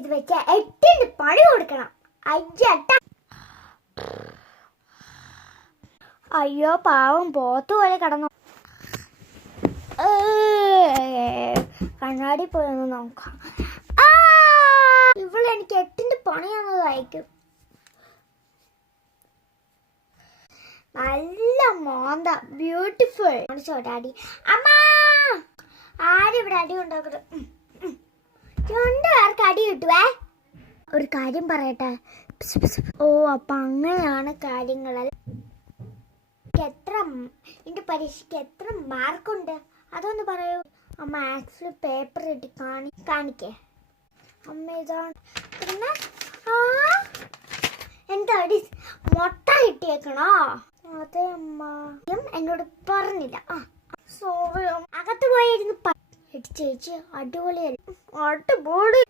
ഇത് വെച്ച 8 പണി കൊടുക്കണം. അയ്യോ പാവം പോത്തു പോലെ കടന്നു. കണ്ണാടി പോയൊന്ന് നോക്കാം. ഇവളെനിക്ക് 8 പണിയാണത് അയക്കും. നല്ല മോന്ത, ബ്യൂട്ടിഫുൾ. ഡാഡി അമ്മ ആരിവിടെ അടി ഉണ്ടാക്കരുത്. 2 പേർക്ക് അടി കിട്ടുവേ. ഒരു കാര്യം പറയട്ടെ. ഓ അപ്പൊ അങ്ങനെയാണ് കാര്യങ്ങൾ. എന്റെ പരീക്ഷയ്ക്ക് എത്ര മാർക്കുണ്ട് അതൊന്ന് പറയൂ. അമ്മ ആക്ച്വലി പേപ്പർ ഇട്ട് കാണിക്കേ. അമ്മ ഇതാണ്. പിന്നെ എന്താ മുട്ട കിട്ടിയേക്കണോ? അതെ അമ്മ, എന്നോട് പറഞ്ഞില്ല. സോറി. അകത്ത് പോയിരുന്നു ചേച്ചി. അടിപൊളിയല്ലേ? അടിപൊളി.